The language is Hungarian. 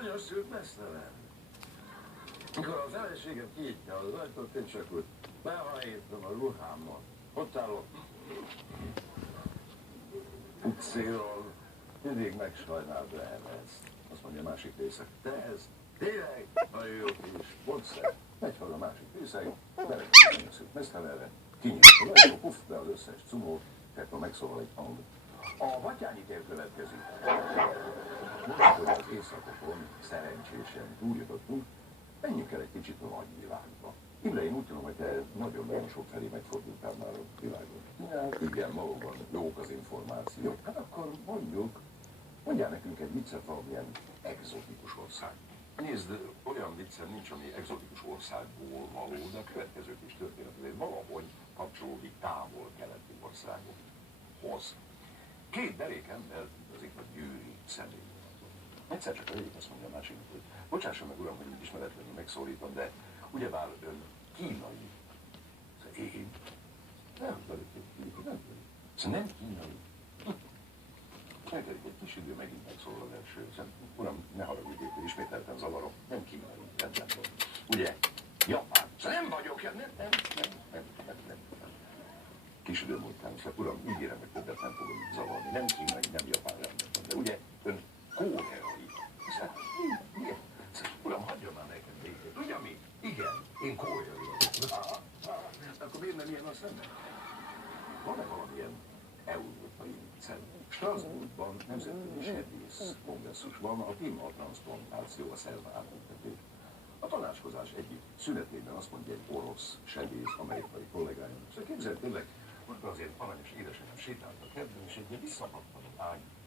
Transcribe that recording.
anyaszült mesztelen. Mikor a feleségem kinyitja az ajtót, én csak úgy behajítom a ruhámmal. Ott állok. Utcéról mindig megsajnálva ezt. Azt mondja a másik részeg. Te ez tényleg nagyon jó kis boxer. Megy fel a másik részeg, belekapja a szült mesztelenre, kinyit az ajtó, puff, be az összes cumó, ekkor megszólal egy hang. A Batyányi tér következik. Most, hogy az éjszakokon szerencsésen túljutottunk, menjünk el egy kicsit a nagyvilágba. Imre, én úgy tudom, hogy te nagyon-nagyon sok felé megfordultál már a világon. Ja, igen, valóban jók az információk. Hát akkor mondjál nekünk egy viccet valamilyen egzotikus ország. Nézd, olyan viccem nincs, ami egzotikus országból való, de a következők is történetileg valahogy kapcsolódik távol-keleti országokhoz. Két derék ember utazik a győri személy. Egyszer csak a egyik azt mondja a másiknak, hogy bocsássa meg, uram, hogy úgy ismeretlenül megszólítom, de ugyebár ön kínai. Én? Nem vagyok kínai, nem vagyok. Szóval nem kínai. Eltelik egy kis idő, megint megszólal az első. Uram, ne haragudj, hogy ismételten zavarom. Nem kínai, rendben van. Ugye? Japán. Szóval nem vagyok, nem. Kis idő múltán, szóval uram, ígérem, hogy többet nem fogom zavarni. Nem kínai, nem japán, rendben van. De ugye, ön koreai. Szóval, igen. Szóval, uram, hagyja már nekem végét. Tudja mi? Igen, én koreai vagyok. Akkor miért nem ilyen a szemben? Van-e valamilyen európai szervezet? Strasbourgban nemzetközi sebész kongresszus van, a téma a transzplantáció, a szerve átültetés. A tanácskozás egyik szünetében azt mondja egy orosz sebész amerikai kollégájának. Szóval képzeld tényleg, azért aranyos édesanyám sétált a kertben, és egy ilyen visszapattanó ágy